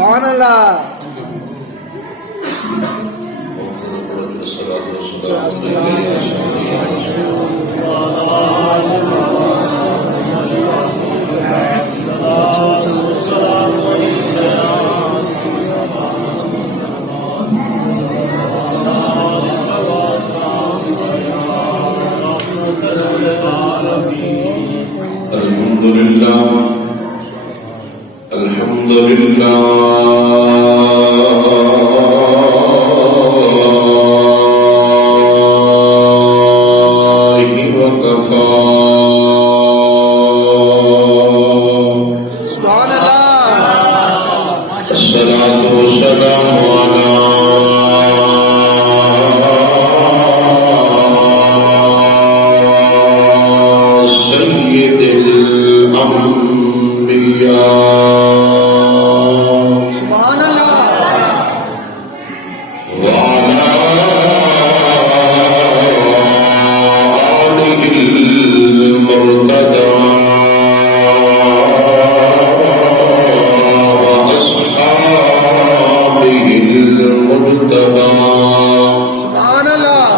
سبحان اللہ. الحمد لله وكفى. سبحان اللہ. الصلاة والسلام على سيد الأنبياء سبحان اللہ. وعلى آله المرتضى وأصحابه المرتضى سبحان اللہ.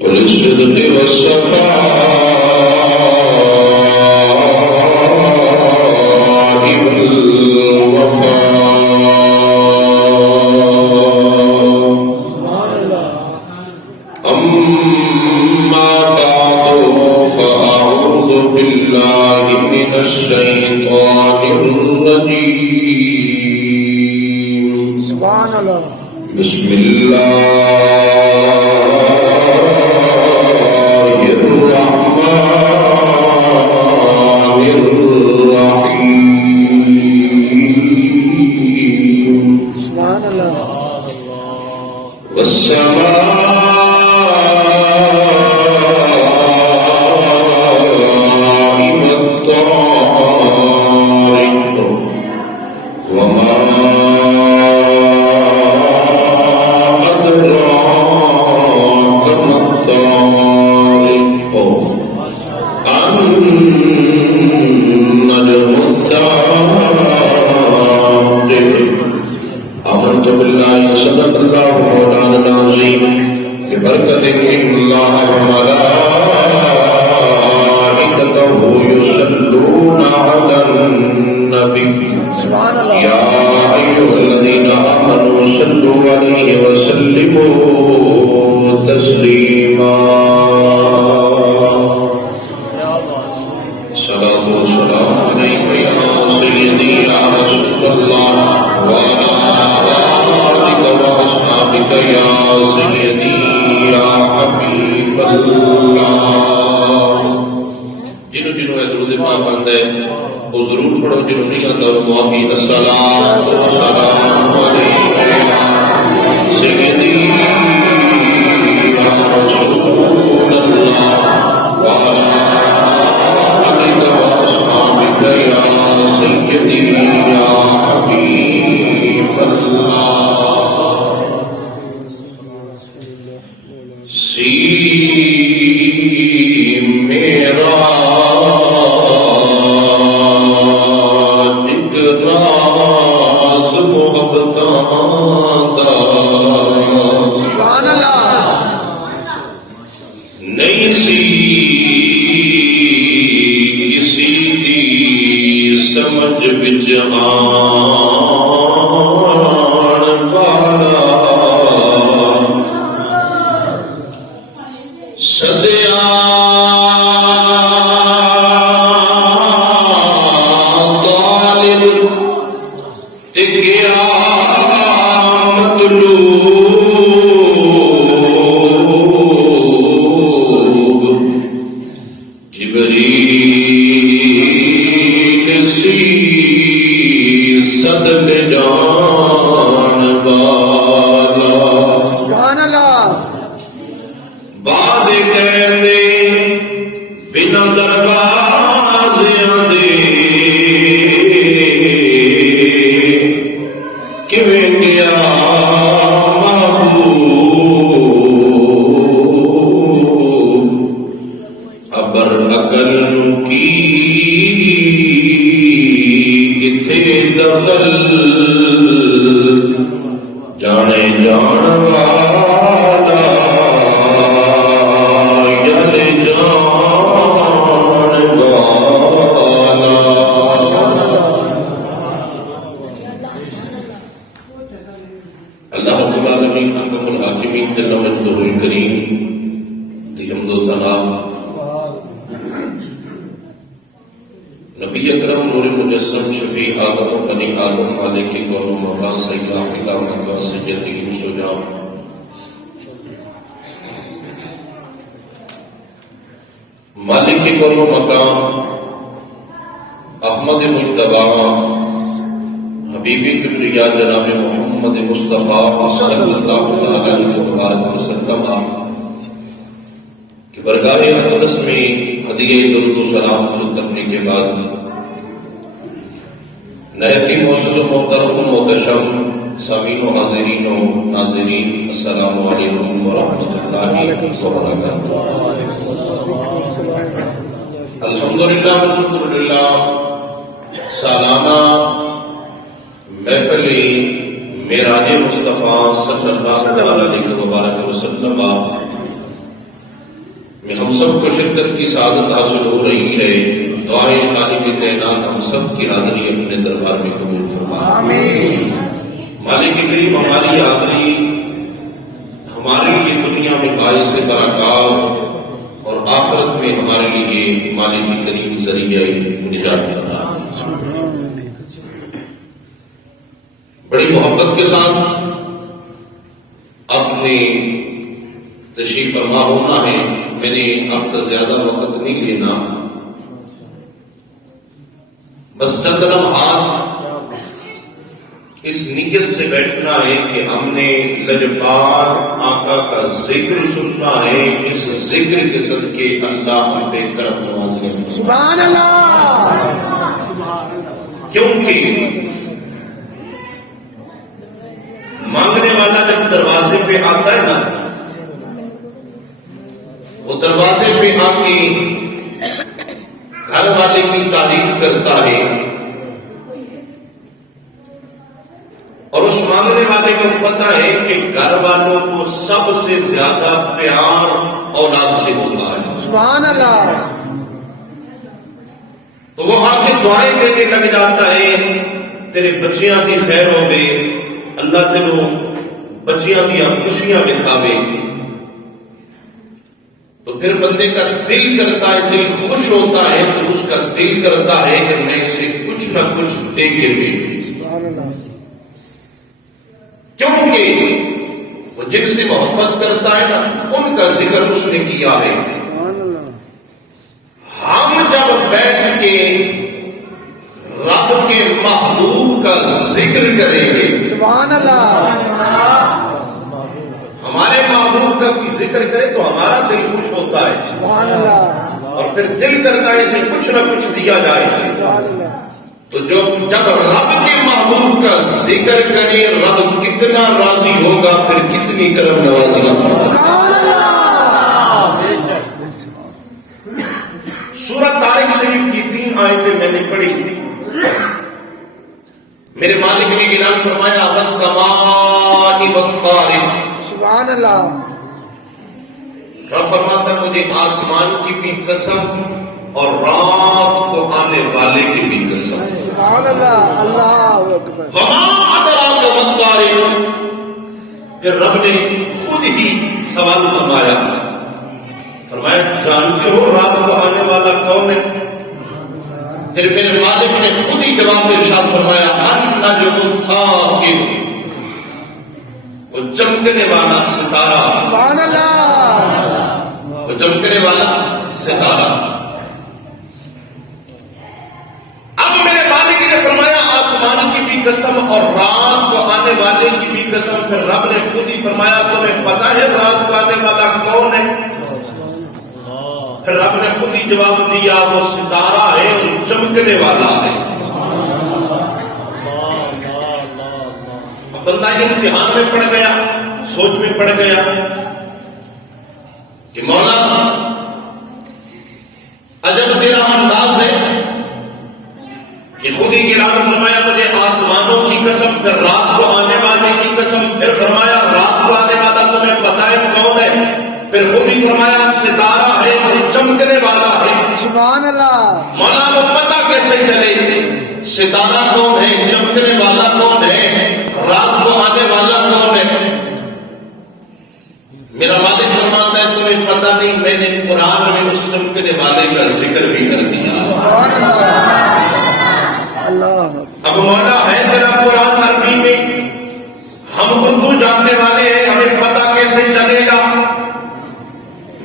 وللصدق والصفاء أما بعد فأعوذ بالله من الشيطان الرجيم. سبحان اللہ. بسم الله الرحمن الرحيم. سبحان اللہ. والسماء والطارق وما أدراك ما الطارق النجم الثاقب. آمنت بالله صدق الله مولانا العظيم ببركة إن الله وملائكته يصلون على النبي سبحان اللہ. يا أيها الذين آمنوا صلوا عليه وسلموا تسليما. صلاة والسلام عليك يا سيدي يا رسول الله وعلى آلك وأصحابك يا سيدي يا حبيب الله. جنہوں جنہوں ہے درود پاک بند ہے وہ ضرور پڑھو، جنہوں نہیں آتا وہ معافی. السلام والسلام علیک یا سیدی یا رسول اللہ وعلی آلک وأصحابک یا سیدی یا حبیب اللہ. میرا ایک راز محبتاں دا سبحان اللہ. نہیں سی کسی دی سمجھ وچ آن والا سدیا طالب تے گیا مطلوب. جبریل سی صدر جان والا. سبحان اللہ. بعد کہندے بنا دروازیاں دے کیویں گیا محبوب. ابر عقل نوں کی کتھے دخل وسل جانے جان والا یل جان والا اللہ رب العالمین حکم الحاکمین جل مجدہ الکریم دی حمد و ثنا نبی اکرم نور مجسم شفیع آدم و بنی آدم مالک کون و مقام سیدہ اللہ و سیدی شجاع مالک کون و مقام احمد مجتبی حبیبی کبریا جناب محمد مصطفیٰ صلی اللہ علیہ وسلم کہ برگاہ اقدس میں ہدیہ درود و سلام کرنے کے بعد نہایت معزز و محترم و محتشم سامعین و حاضرین و ناظرین السلام علیکم ورحمۃ اللہ وبرکاتہ۔ الحمدللہ و شکرللہ سالانہ محفل معراج مصطفیٰ صلی اللہ علیہ وسلم میں ہم سب کو شرکت کی سعادت حاصل ہو رہی ہے۔ دعائیں خالق کائنات ہم سب کی حاضری اپنے دربار میں قبول فرمائے آمین۔ مالک کریم ہماری حاضری ہمارے لیے دنیا میں باعث برکات اور آخرت میں ہمارے لیے مالک کریم ذریعہ نجات بنا۔ بڑی محبت کے ساتھ اپنے تشریف فرما ہونا ہے۔ میں نے آپ کا زیادہ وقت نہیں لینا، بس چند لمحات اس نیت سے بیٹھنا ہے کہ ہم نے لجپال آقا کا ذکر سننا ہے۔ اس ذکر کے صدقے اللہ ہم پہ کرم نوازی سبحان اللہ، کیونکہ مانگنے والا جب دروازے پہ آتا ہے نا، وہ دروازے پہ آ کے گھر والے کی تعریف کرتا ہے، اور اس مانگنے والے کو پتا ہے کہ گھر والوں کو سب سے زیادہ پیار اولاد سے ہوتا ہے سبحان اللہ۔ تو وہ آ کے دعائیں دینے لگ جاتا ہے، تیرے بچیاں دی خیر ہوگی، اللہ تینوں بچیاں دیا خوشیاں دکھاوے۔ تو پھر بندے کا دل کرتا ہے، دل خوش ہوتا ہے، تو اس کا دل کرتا ہے کہ میں اسے کچھ نہ کچھ دے کے بھیجوں، کیونکہ وہ جن سے محبت کرتا ہے نا ان کا ذکر اس نے کیا ہے۔ ہم جب بیٹھ کے رب کے محبوب کا ذکر کریں گے سبحان اللہ، ہمارے محبوب کا بھی ذکر کرے تو ہمارا دل خوش ہوتا ہے سبحان اللہ، اور پھر دل کرتا ہے اسے کچھ نہ کچھ دیا جائے سبحان اللہ۔ تو جب رب کے محبوب کا ذکر کرے رب کتنا راضی ہوگا، پھر کتنی کرم نوازی سبحان اللہ۔ سورہ طارق شریف کی 3 آیتیں میں نے پڑھی۔ میرے مالک نے اعلان فرمایا والسماء والطارق سبحان اللہ۔ رب فرماتا ہے مجھے آسمان کی بھی قسم اور رات کو آنے والے کی بھی قسم سبحان اللہ، اللہ اکبر۔ وما ادراک ما الطارق، پھر رب نے خود ہی سوال فرمایا، جانتے ہو رات کو آنے والا کون ہے؟ پھر میرے مالک نے خود ہی جواب میں ارشاد فرمایا النجم الثاقب، وہ چمکنے والا ستارہ سبحان اللہ، وہ چمکنے والا ستارہ۔ اب میرے مالک نے فرمایا آسمان کی بھی قسم اور رات کو آنے والے کی بھی قسم، پھر رب نے خود ہی فرمایا تمہیں پتا ہے رات کو آنے والا کون ہے؟ پھر رب نے خود ہی جواب دیا وہ ستارہ ہے، وہ چمکنے والا ہے۔ بندہ یہ امتحان میں پڑ گیا، سوچ میں پڑ گیا کہ مولا عجب تیرا انداز ہے کہ خود ہی ارشاد فرمایا مجھے آسمانوں کی قسم، پھر رات کو آنے والے کی قسم، پھر فرمایا رات کو آنے والا تمہیں پتہ ہے کون ہے؟ پھر خود ہی فرمایا ستارہ ہے اور چمکنے والا ہے۔ سبحان اللہ۔ مولا کو پتہ کیسے چلے ستارہ کون ہے، چمکنے والا کون ہے، رات کو آنے والا کون ہے؟ میرا مالک فرماتا ہے تمہیں پتہ نہیں، میں نے قرآن میں اس چمکنے والے کا ذکر بھی کر دیا۔ سبحان اللہ۔ اللہ اب مولا ہے تیرا قرآن عربی میں، ہم اردو جاننے والے ہیں، ہمیں پتہ کیسے چلے گا؟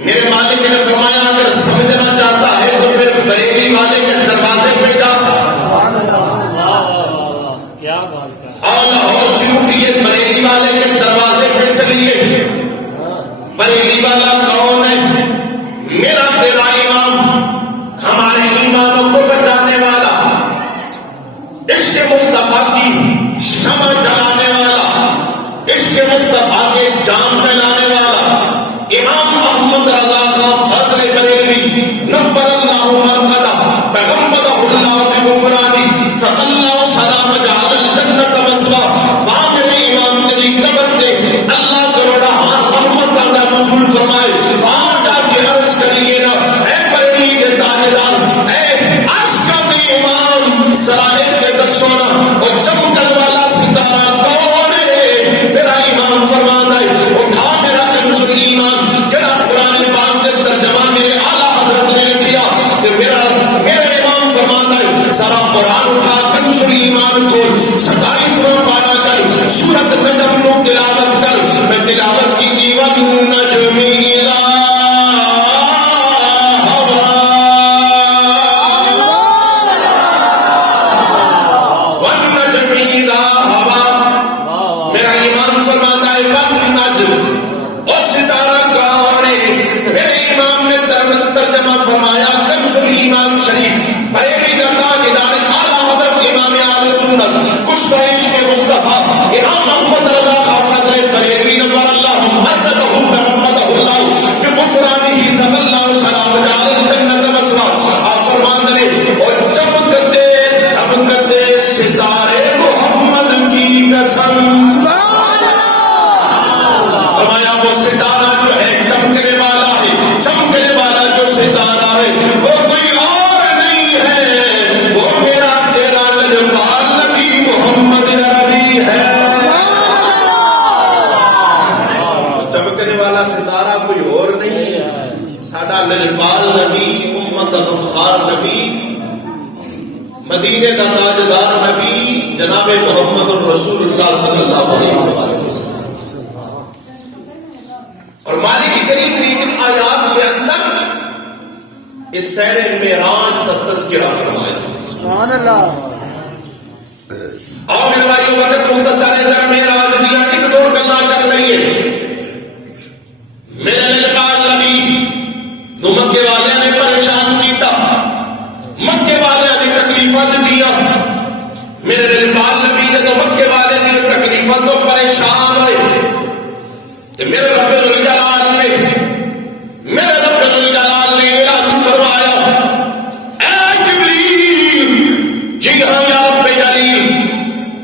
میرے مالک نے فرمایا اگر سمجھنا چاہتا ہے تو پھر بریلی والے کے دروازے پہ جا، سبحان اللہ۔ اور لاہور شروع کیے بریلی والے کے دروازے پہ چلیے۔ بریلی والا کون ہے؟ میرا تیرا امام، ہمارے ایمانوں کو بچانے والا، عشق مصطفیٰ کی شمع جلانے والا، عشق مصطفیٰ کے جام پہنانے والا امام محمد رضا خان فضل بریلوی نور اللہ مرقدہ پیغمبر اللہ بغفرانی صلی اللہ سلام جعل الجنت مسوا۔ وہاں میرے امام تیری قبر سے اللہ کروڑا ہاتھ رحمت کا نزول فرمائے، وہاں جا کے عرض کریے نا اے بریلی کے تاجدار، اے عرش کا بھی امام، سرائے کے دسونا اور چمکن والا ستارہ کون ہے؟ میرا امام فرماتا ہے اٹھا میرا کنز ایمان، جڑا قرآن پاک کے ترجمہ میرے اعلیٰ حضرت نے کیا کہ میرا امام فرماتا ہے سارا قرآن اٹھا کنز ایمان کو 27واں پارہ کر سورۃ نجم کو تلاوت کر۔ میں تلاوت کی تھی والنجم اذا ہوا، والنجم اذا ہوا، میرا امام فرماتا ہے والنجم، اور ستارہ کون ہے؟ میرے امام نے ترجمہ فرمایا کنز ایمان شریف، بریلی کا تاجدار اعلیٰ حضرت امام اہل سنت کشتہ عشق مصطفیٰ امام محمد رضا خان فضل بریلوی نور اللہ مرقدہ پیغمبر اللہ بغفرانہ صلی اللہ سلام جعل الجنت مسوا۔ آپ فرمان لے اور چمکتے چمکتے ستارے محمد کی قسم، فرمایا وہ ستارہ جو ہے چمکنے والا ہے، چمکنے والا جو ستارہ ہے وہ کوئی اور نہیں ہے، وہ میرا تیرا نجوان نبی محمد عربی ہے۔ چمکنے والا ستارہ کوئی اور نہیں ہے، ساڈا نجوان نبی، امت غمخار نبی، مدینے کا تاجدار نبی جناب محمد الرسول اللہ صلی اللہ علیہ وسلم۔ اور مالک کریم نے ان آیات کے اندر اس سیر معراج کا تذکرہ فرمایا۔ سبحان اللہ۔ اور میرے بھائیو وقت مختصر ہے، ذرا معراج دیا ایک دو گلا کر رہی ہے۔ میرے للقاء نبی نو مکے والے نے پریشان کیتا، مکے والے نے تکلیفات دیا، میرے للقاء نبی جب مکے والے نے تکلیفات تو پریشان ہوئے تو میرے رب الجلال نے اعلان فرمایا اے جبریل، جی ہاں یا رب جلیل،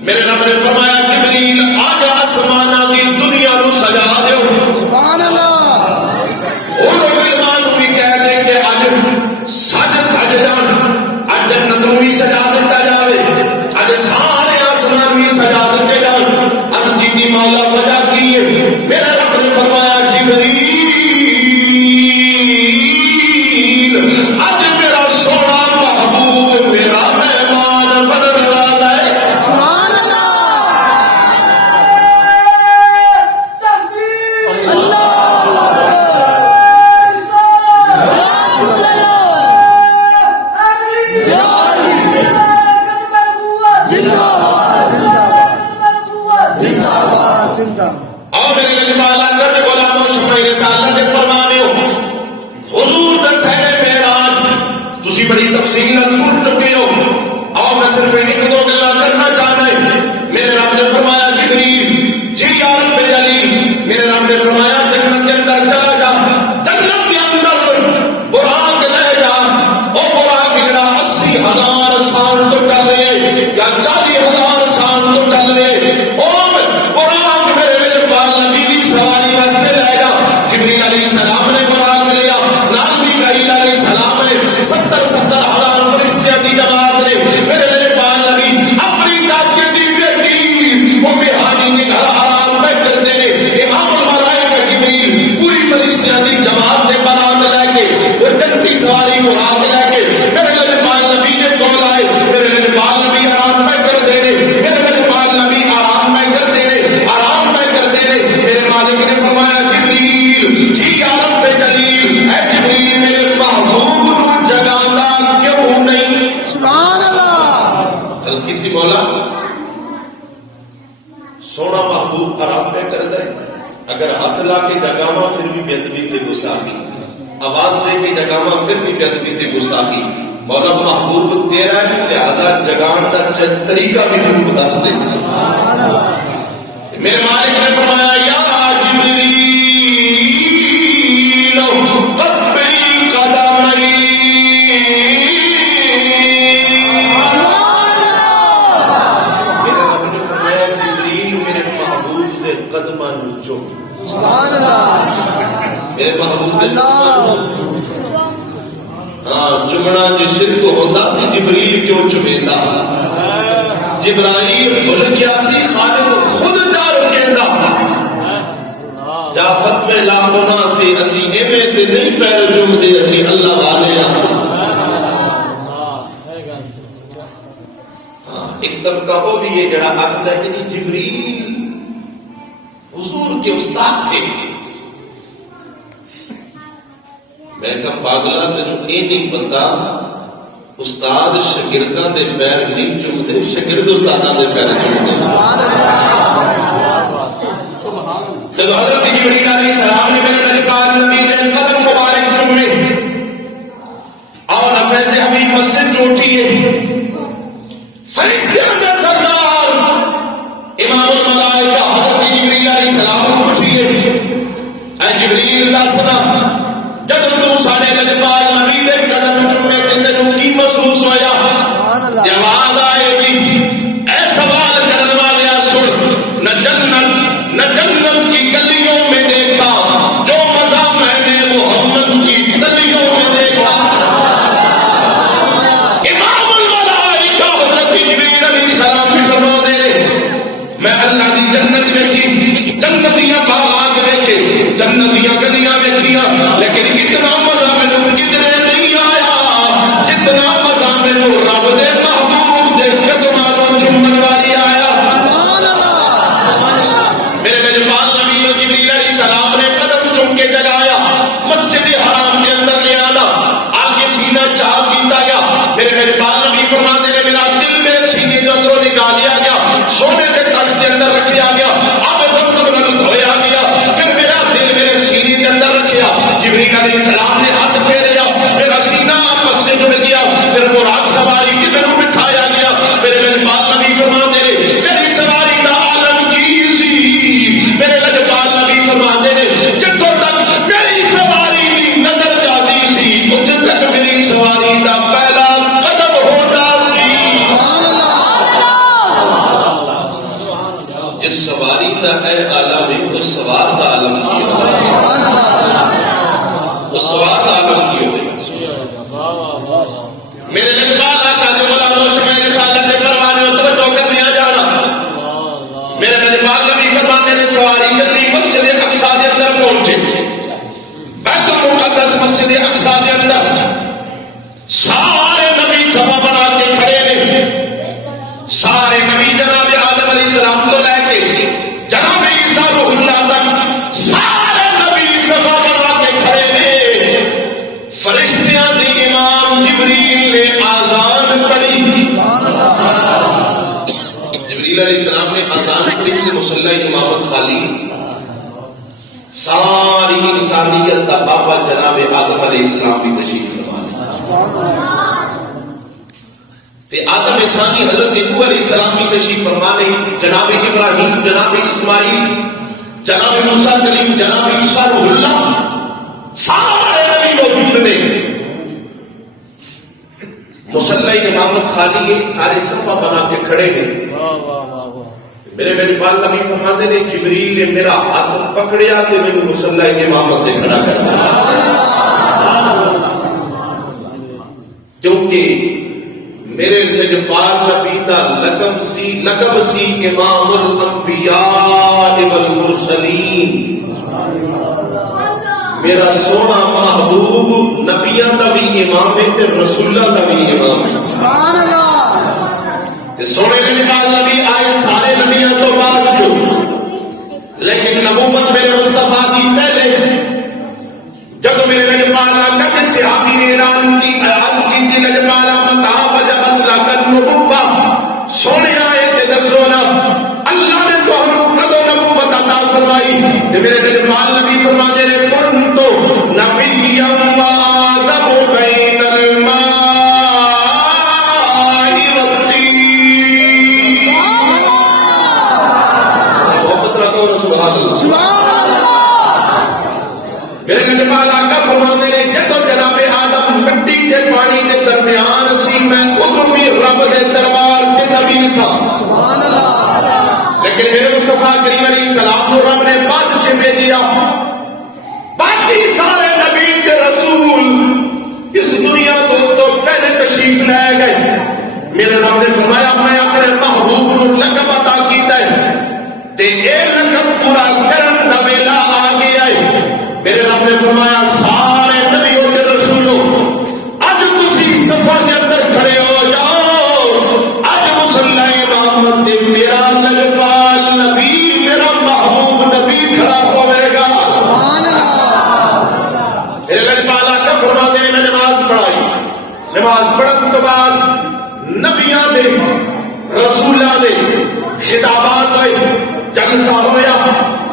میرے رب نے فرمایا جبریل آج آسمانہ کی دنیا نو سجا دیو۔ سبحان اللہ۔ اور علماء بھی کہہ دیں کہ اج سج تھج جان، اج جنت بھی سجا دیتا جاوے، اج سارے آسمان بھی سجا دیتے جان، اج جیتی مولا وجہ کی ہے۔ میرے رب نے فرمایا جبریل اج میرا سونا محبوب میرا مہمان بننے والا ہے۔ سبحان اللہ۔ سونا محبوب خراب پہ کر دے اگر ہاتھ لا کے جگاما پھر بھی بےدبی تے گستاخی آواز دے کے جگاما پھر بھی بےدبی تے گستاخی مولا محبوب تیرا بھی لہذا جگان کا طریقہ بھی تم دس دے میرے مالک نے فرمایا یا جبریل قبل قدمی میرے رب نے فرمایا جبریل میرے محبوب دے قدماں نوں چوم سبحان اللہ میرے محبوب دے چمنا جو شرک ہوتا تھی جبریل کیوں چمیندہ جبرائیل بھول گیا سی خالق خود جا رکیندا جا فتوے لا ہونا تے اسی ایویں تے نہیں پیر جم دے اسی اللہ والے ایک طبقہ وہ بھی ہے جڑا آخدا ہے کہ جبریل حضور کے استاد تھے میں کہا پاگلا تینوں یہ نہیں پتا استاد شاگرداں دے پیر نہیں چومتے شاگرد استاداں دے پیر چومتے جب حضرت جبریل علیہ السلام نے میرے نبی پاک نبی دے قدم مبارک چومے اور فیض حبیب مسجد جو اٹھیے فرشتے اندر سردار امام الملائکہ حضرت جبریل علیہ السلام کو پوچھیے اے جبریل دسنا جب تو سارے نبی پاک نبی دے قدم چومے تے تینوں کی محسوس ہویا جواب آئے گی اے سوال کرنے والے سن نہ جنت کی گلیوں میں دیکھا جو مزہ میں نے محمد کی گلیوں میں دیکھا امام الملائکہ حضرت جبریل علیہ السلام بھی فرما دے میں اللہ کی جنت دیکھی جنتیاں باغات دیکھے جنتیاں گلیاں دیکھیاں لیکن اتنا مزہ میں کتنے نہیں آیا جتنا مزہ میں رب دے محبوب دے قدموں چومن والی آیا میرے میزبان نبی جبریل علیہ السلام نے قدم چوم کے جگایا مسجد حرام کے اندر لے آیا آگے سینہ چاک کیتا گیا میرے میزبان نبی فرماتے ہیں میرا دل میرے سینے کے اندروں نکالیا گیا سونے کے تخت کے اندر رکھا گیا اب زمزم نال دھویا گیا پھر میرا دل میرے سینے کے اندر رکھا جبریل علیہ السلام نے ہاتھ پھیریا میرا سینہ آپس سے جڑ گیا پھر براق سواری کی میرے بٹھایا گیا میرے میزبان نبی فرماتے ہیں میری سواری کا عالم کی سی میرے میزبان نبی فرماتے ہیں جتوں تک میری سواری کی نظر جاتی سی اتنے تک میری سواری کا پہلا قدم ہوتا سی جس سواری کا ہے عالم ہے اس سوار کا عالم کی اس سوار کا عالم کی ہوئے میرے میزبان آقا جو بلا روش میں رسالت دے پروانے ہو تو کر دیا جانا میرے میزبان نبی فرماتے نے سواری جلدی مسجد اقصی کے اندر پہنچے بیت المقدس مسجد اقصی کے اندر سارے نبی صفا بنا کے کھڑے ہیں سارے نبی جناب آدم علیہ السلام کو لے کے جناب عیسیٰ روح اللہ تک سارے نبی صفا بنا کے کھڑے ہیں فرشتیاں دی امام جبریل نے آزان پڑھی جبریل علیہ السلام نے آزان پڑھی سے مصلی امامت خالی ساری انسانیت کا بابا جناب آدم علیہ السلام بھی تشریف فرمانے تے آدم ثانی حضرت ابو علیہ السلام کی تشریف فرمانے جناب ابراہیم جناب اسماعیل جناب موسیٰ کلیم جناب عیسیٰ روح اللہ سارے نبی موجود نے مصلی امامت خالی ہے سارے صفا بنا کے کھڑے ہیں میرے میزبان نبی فرماتے نے جبریل نے میرا ہاتھ پکڑیا تے میں مصلی امامت سے کھڑا کر کیونکہ میرے میزبان نبی دا لقب سی امام الانبیاء والمرسلین میرا سونا محبوب نبیاں دا بھی امام ہے تے رسولہ دا بھی امام ہے سبحان اللہ سونے میزبان نبی آئے سارے نبیوں تو بعد جو لیکن نبوت میرے مصطفیٰ کی پہلے جب میرے میزبان آقا کے صحابی نے اعلان کی تھی میزبان متا وجبت لکن نبوت سونے آئے تے دسونا اللہ نے تو میرے جناب نبی فرماتے ہیں کنت نبیا وآدم بین الماء والطین. محبت رکھو سبحان اللہ. میرے جناب آقا فرماتے ہیں جدو جناب آدم مٹی کے پانی کے درمیان سی میں ادھر بھی رب دے دربار کے نبی سا. سبحان اللہ. لیکن میرے مصطفیٰ کریم علیہ السلام کو رب نے بعد چ بھیجیا. باقی سارے نبی کے رسول اس دنیا کو تو پہلے تشریف لے گئے. میرے رب نے فرمایا میں اپنے محبوب کو لقب عطا کیتا ہے تے اے لقب پورا کرن دا ویلا آ گیا ہے. میرے رب نے فرمایا سارے نبیوں کے رسولوں اج تسی صفا کے اندر کھڑے ہو جاؤ. اج مصلی محمد تے میرا لجپال نبی میرا محبوب نبی کھڑا ہوئے گا. سبحان اللہ. میرے لجپال آقا فرماتے ہیں میں نماز پڑھائی. نماز پڑھن تو بعد نبیاں دے رسولاں دے خطابات ہوئے جلسہ ہویا.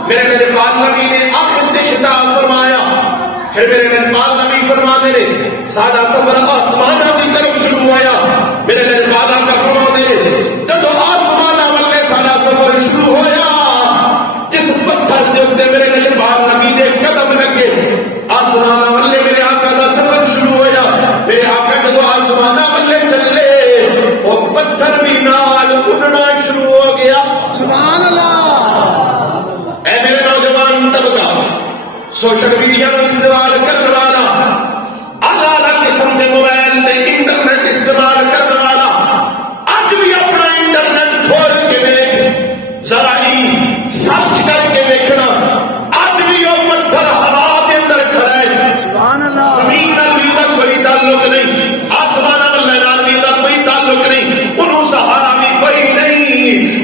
میرے لجپال نبی نے آخر تے خطاب فرمایا. پھر میرے لجپال نبی فرماتے ہیں سادہ سفر آسمان کی طرف شروع ہوا. میرے لجپال آقا فرماتے ہیں جب آسمان والے سارا سفر شروع ہویا جس پتھر دے اوپر میرے لجپال نبی دے قدم لگے آسمان والے میرے آقا دا سفر شروع ہویا. میرے آقا جب آسمان والے چلے وہ پتھر بھی نال اڑنا شروع ہو گیا. سبحان اللہ. اے میرے نوجوان طبقہ سوشل میڈیا کو استعمال کرنے والا اعلیٰ قسم کے موبائل تے انٹرنیٹ استعمال کرنے والا اج بھی اپنا انٹرنیٹ کھول کے دیکھ ذرا ہی سرچ کر کے دیکھنا اج بھی وہ پتھر ہوا کے اندر کھڑا ہے. سبحان اللہ. زمین نال بھی تک کوئی تعلق نہیں, آسمان نال بھی تک کوئی تعلق نہیں, انہوں سہارا بھی کوئی نہیں.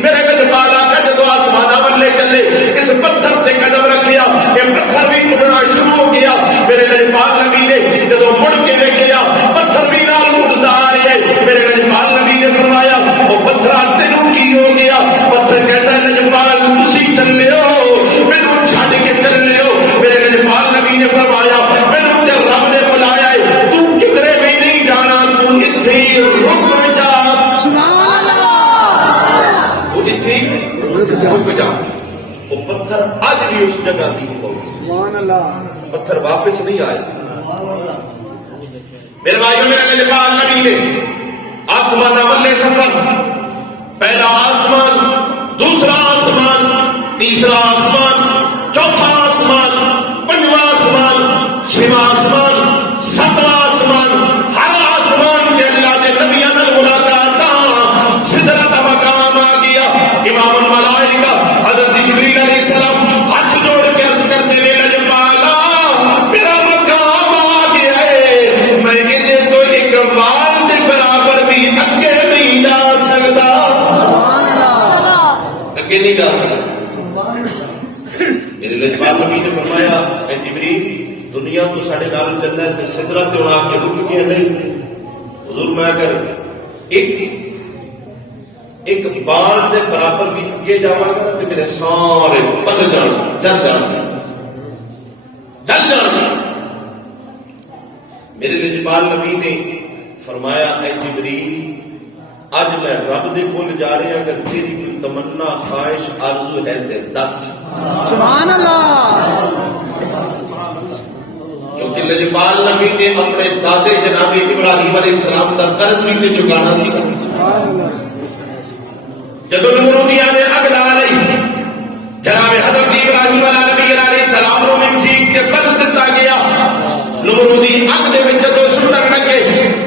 میرے لجپال آقا جدو آسمان والے چلے اس پتھر تے قدم رکھیا یہ پتھر بھی اڑنا شروع ہو گیا. میرے لجپال نبی نے جدو مڑ کے دیکھیا پتھر بھی نال اڑتا آ رہا ہے. میرے لجپال نبی نے فرمایا وہ پتھر تینوں کی ہو گیا؟ پتھر کہتا ہے لجپال تسی چلے ہو مینوں چھڈ کے چلے ہو. میرے لجپال نبی نے فرمایا مینوں تے رب نے بلایا ہے تو کدھرے بھی نہیں جانا, تو اتھے ہی رک جا. سبحان اللہ. تو اتھے ہی رک جا. وہ پتھر آج بھی اس جگہ دی پہنچ. سبحان اللہ. پتھر واپس نہیں آئے. میرے بھائیوں میرے لجپال نبی نے آسمان والے سفر پہلا آسمان دوسرا آسمان تیسرا آسمان چوتھا آسمان پنجواں آسمان چھواں آسمان ساتواں آسمان ہر آسمان کے اللہ کے نبیوں نے ملاقات سدرۃ مقام آ گیا. امام الملائکہ حضرت جبریل علیہ السلام ہاتھ جوڑ کے عرض کرتے ہیں لجپالا میرا مقام آ گیا ہے, میں ادھر تو ایک بال کے برابر بھی اگے نہیں جا سکتا. سبحان اللہ. اگے نہیں جا سکتا. میرے لجپال نبی نے فرمایا اے جبریل دنیا تو ساڈے نال چلدا ہے تے سدرۃ تے اڑا کے رک گیا نہیں. حضور میں اگر ایک بال دے برابر بھی اگے جاواں گا تے میرے سارے پل جان جل جان. میرے لجپال نبی نے فرمایا اے جبریل اج میں رب دے کول جا رہا اگر تیری کوئی تمنا خواہش آرزو ہے تے دس. سبحان اللہ. کیونکہ لجپال نبی نے اپنے دادے جناب ابراہیم علیہ السلام کا قرض بھی تے چکانا سی. سبحان اللہ. جدو نمرودیاں نے اگ لا لئی جناب حضرت ابراہیم علیہ السلام نو مٹی کے بدل دتا گیا. نمرودی اگ دے وچ جدو سٹن لگے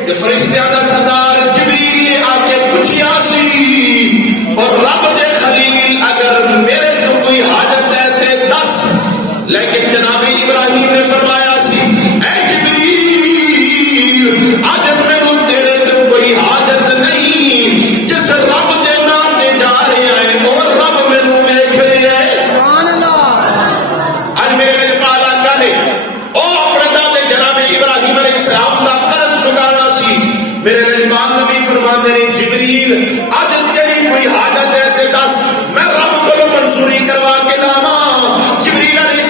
تے فرشتیاں دا سردار جبریل نے آ کے پوچھیا سی اور رب دے خلیل اگر میرے تو کوئی حاجت ہے تے دس. لیکن جناب ابراہیم نے فرمایا سی اے جبریل اج مینوں تیرے تو کوئی حاجت نہیں, جس رب دے نام تے جا رہے ہیں اور رب مینوں ویکھ رہے ہیں. سبحان اللہ. اج میرے لجپال آقا نے او اپنے دادے جناب ابراہیم علیہ السلام دا قرض چکانا سی. میرے لجپال نبی فرماتے ہیں جبریل اج تیری کوئی حاجت ہے تے دس میں رب کو منظوری کروا کے لاواں. جبریل علیہ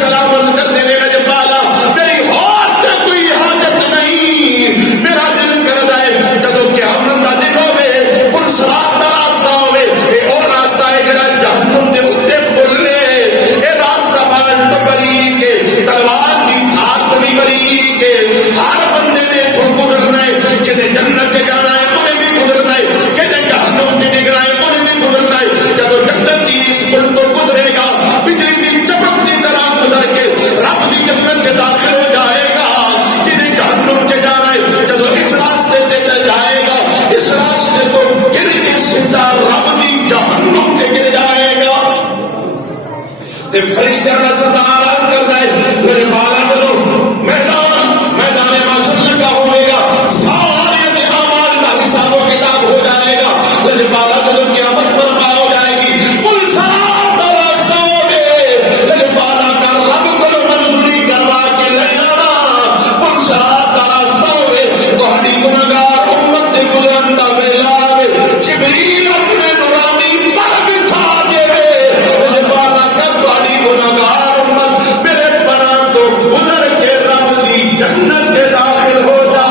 تے فرشتیاں دا سردار عرض کردا ہے میرے بالا کرو میدان معاشر لگا ہوئے گا، سارے اپنے اعمال کا حساب و کتاب ہو جائے گا، میرے بالا کرو قیامت برپا ہو جائے گی، کل سلام کا راستہ ہوگے میرے بالا کا رب کو منظوری کروا کے لے آنا، کل سلام کا راستہ ہوگے تہاڈی گناہگار امت دے گزرن دا ویلا آوے، جبریل اپنے نورانی پر بچھا دے میرے بالا کا تہاڈی گناہگار امت میرے پناہ تو گزر کے رب دی جنت سے داخل ہو جائے۔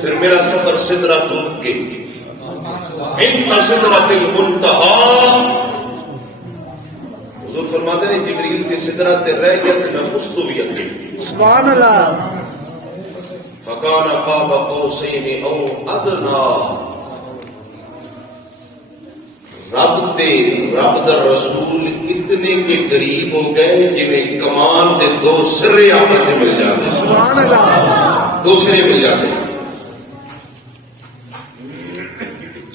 پھر میرا سفر سدرۃ کے عند سدرۃ المنتہا، حضور فرماتے ہیں جبریل کے سدرۃ تے رہ گیا تے میں اس تو بھی اگے، سبحان اللہ، فکان قاب قوسین او ادنا، رب دا رسول اتنے کے قریب ہو گئے جویں کمان دے دو سرے آپس میں مل جاتے، سبحان اللہ، دو سرے مل جاتے۔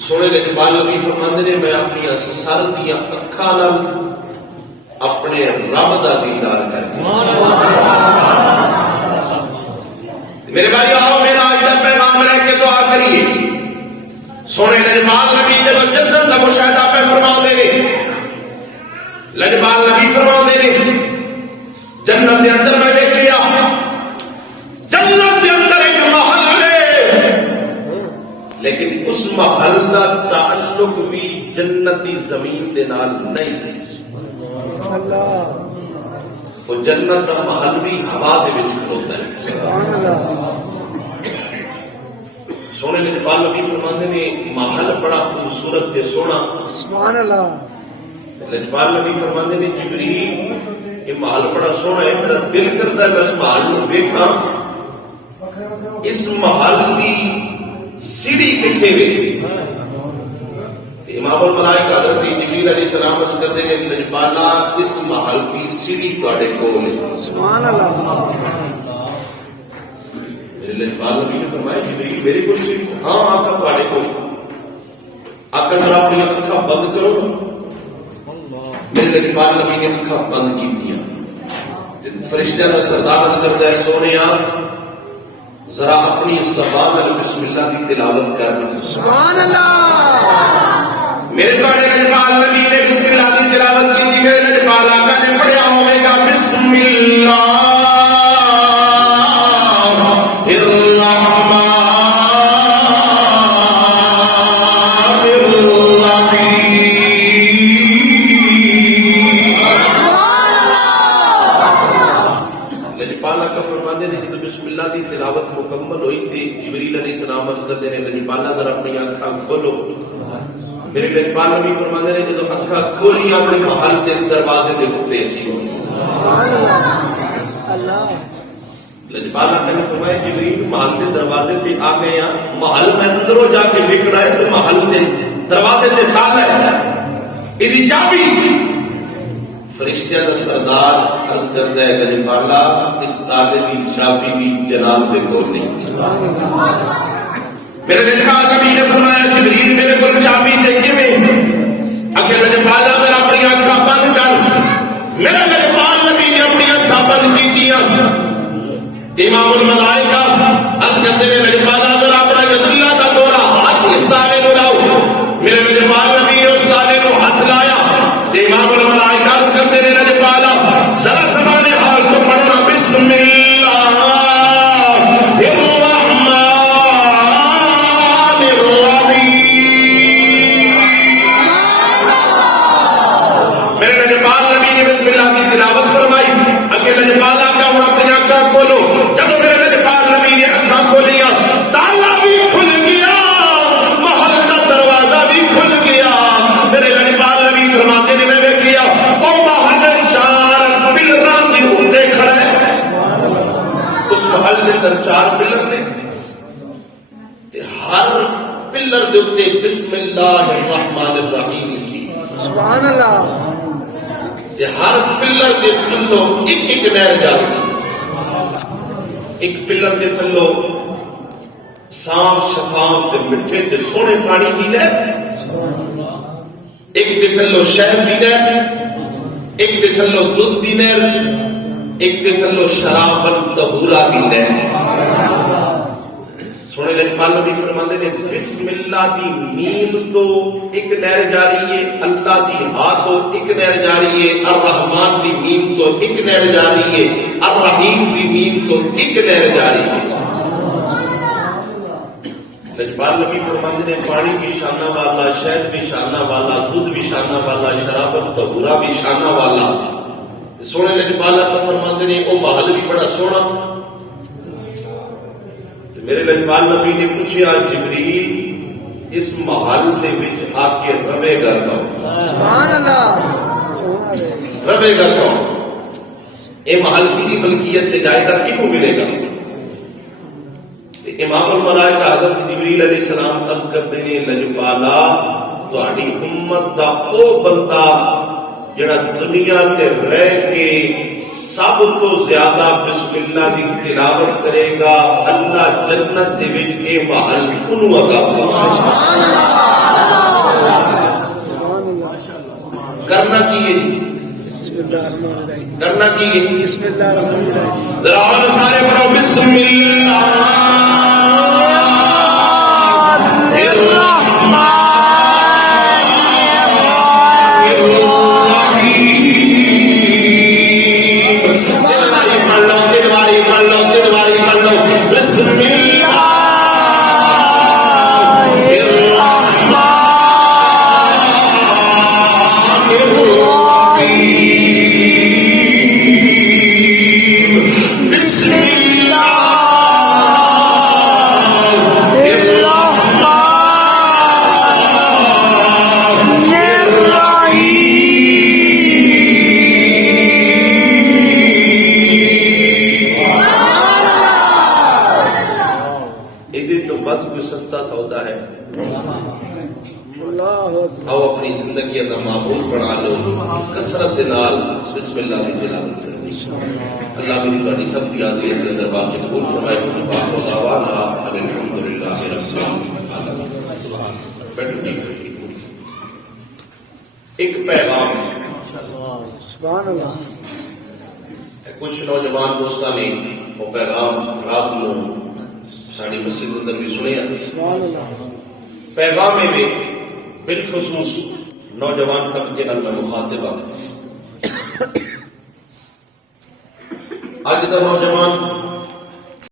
سونے نے اقبال نبی فرماندے نے میں اپنی سر دیا اکھاں نال اپنے رب دا دیدار کر کے، میرے بھائی آؤ میرا آج کا پیغام رہ کے دعا کریے۔ سونے لجپال نبی جب جنت کا مشاہدہ پہ فرماندے نے، لجپال نبی فرماندے نے جنت کے اندر میں دیکھیا، جنت کے اندر ایک محل ہے، لیکن اس محل دا تعلق بھی جنتی زمین دے نال نہیں، اللہ، وہ جنت دا محل بھی ہوا دے وچ کھلوتا ہے۔ سبحان اللہ، سونے لجپال نبی فرماندے نے محل بڑا خوبصورت تے سونا، سبحان اللہ، لجپال نبی فرماندے نے جبریل یہ محل بڑا سونا ہے، میرا دل کرتا ہے میں اس محل کو ویکھاں، اس محل دی سیڑھی کتھے ویکھی؟ امام الملائکہ حضرت جبریل علیہ السلام کو کہتے ہیں لجپالا اس محل دی سیڑھی تواڈے کول ہے، سبحان اللہ، میرے لجپال نبی نے فرمایا جبریل میرے کو سیڑھی؟ ہاں آقا تواڈے کول۔ آقا ذرا اپنی اکھاں بند کرو، میرے لجپال نبی نے اکھاں بند کیتیاں، فرشتیاں دا سردار کرتا ہے سونیا ذرا اپنی زبان میں بسم اللہ کی تلاوت کر، سبحان اللہ، میرے تواڈے لجپال نبی نے بسم اللہ کی تلاوت کی تھی، میرے لجپال آقا نے پڑھیا ہوئے گا بسم اللہ الرحمن تلاوت مکمل ہوئی تھی، جبریل علیہ السلام کہتے ہیں لجپالا ذرا اپنی آنکھاں کھولو، میرے لجپال نبی فرماتے ہیں جب آنکھاں کھولیاں اپنے محل کے دروازے دے ہوتے سی سبحان اللہ، لجپال نے فرمایا جبریل محل کے دروازے تے آ گئے ہیں، محل میں اندروں جا کے وکڑا ہے تو محل کے دروازے تے تالا ہے، ایدی چابی فرشتیاں دا سردار عرض کرتا ہے لجپالا اس تالے دی چابی بھی جناب دے کول نہیں، میرے لجپال نبی نے فرمایا جبریل میرے کول چابی تے کیویں؟ اگے لجپالا ذرا اپنی آنکھاں بند کر، میرے لجپال نبی نے اپنی آنکھاں بند کیتیاں، امام الملائکہ عرض کرتے ہیں لجپالا ذرا اپنا ید اللہ دا دورہ ہاتھ اس تالے نو لاؤ، میرے لجپال نبی نے اس تالے نو ہاتھ لایا، امام الملائکہ عرض کرتے ہیں لجپالا ذرا زبان حال کو پڑھنا بسم اللہ الرحمن الرحیم، سبحان اللہ کہ ہر پلر کے تھلو ایک ایک نہر جا رہی، ایک پلر کے تھلو صاف شفاف تے مٹھے تے سونے پانی دی نہر، ایک دے تھلو شہد دی نہر، ایک دے تھلو دودھ دی نہر، ایک دے تھلو شراب طہورا دی نہر۔ سونے اقبال نبی فرماتے ہیں بسم اللہ دی میم تو ایک نہر جاری ہے، اللہ دی ہا تو ایک نہر جاری ہے، الرحمن دی میم تو ایک نہر جاری ہے، الرحیم دی میم تو ایک نہر جاری ہے۔ اقبال نبی فرماتے ہیں پانی بھی شانہ والا، شہد بھی شانہ والا، دودھ بھی شانہ والا، شراب طہورا بھی شانہ والا۔ سونے اقبال تو فرماتے ہیں وہ محل بھی بڑا سونا۔ میرے لجپال نبی نے پوچھا جبریل اس محل دے وچ آ کے رہے گا کون؟ سبحان اللہ رہے گا کون؟ اے محل کی ملکیت سے جائے گا کیوں ملے گا؟ امام الملائکہ حضرت جبریل علیہ السلام عرض کرتے ہیں لجپالا تہاڈی امت دا او بندہ جڑا دنیا تے رہ کے سب تو زیادہ بسم اللہ کی تلاوت کرے گا اللہ جنت دے وچ اے محل انہوں عطا فرمائے۔ کرنا کی ہے؟ کرنا کی ہے؟ بسم اللہ الرحمن الرحیم ذرا سارے پڑھو بسم اللہ آؤ اپنی زندگی کا معمول بنا لو کثرت دے نال بسم اللہ دی تلاوت کرو۔ اللہ میری تہاڈی سب دی حاضری اپنے دربار میں قبول فرمائے۔ واخر دعوانا الحمدللہ رب العالمین۔ بیٹھو جی، ایک پیغام ہے سبحان اللہ کچھ نوجوان دوستاں نے وہ پیغام رات کو ساری مسجد اندر بھی سنیا۔ سبحان اللہ پیغام میں بالخصوص نوجوان طبقے نال میں مخاطب ہوں۔ اج دا نوجوان